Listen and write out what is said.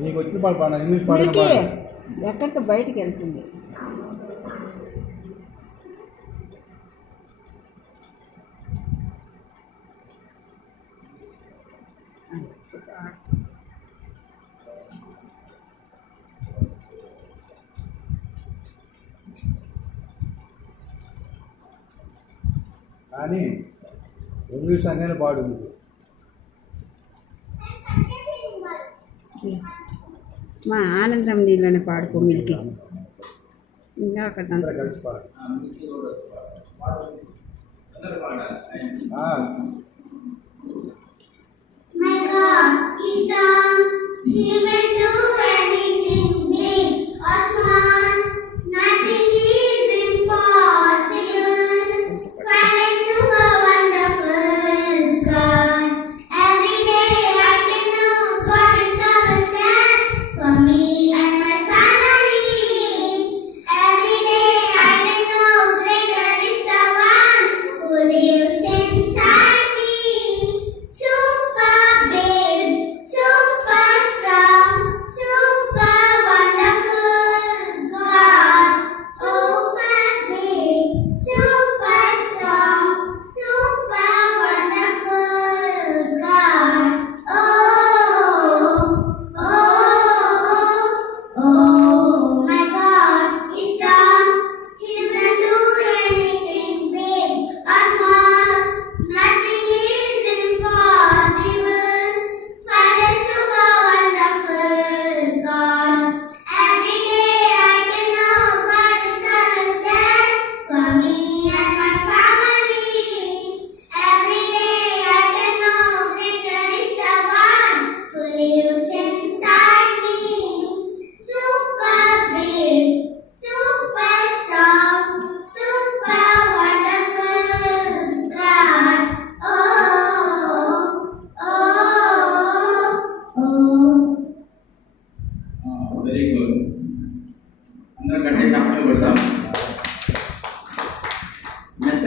నీకు వచ్చిన పాడు పాడ ఇంగ్లీష్ పాట ఎక్కడికి బయటికి వెళ్తుంది. కానీ ఇంగ్లీష్ అనేది పాడు. మా ఆనందం నీళ్ళని పాడుకో మిల్కి. ఇంకా అక్కడ కలిసి పాడు. My God is strong. He will do anything big or small. Nothing is impossible. For a super wonderful God. Every day I can know God is always there for me and my family. Every day I can know greater is the one who lives inside me. Super big, super strong, super wonderful God. Super big, super strong, super wonderful God. Oh, my God is strong. He will do anything big or small. Nothing is impossible for the super wonderful God. Every day I can know God is always there for me and my family. Every day I can know greater is the one who lives inside me. Super big, super strong, super wonderful God. Very good. అందరం గట్టిగా చప్పట్లు కొడతాం.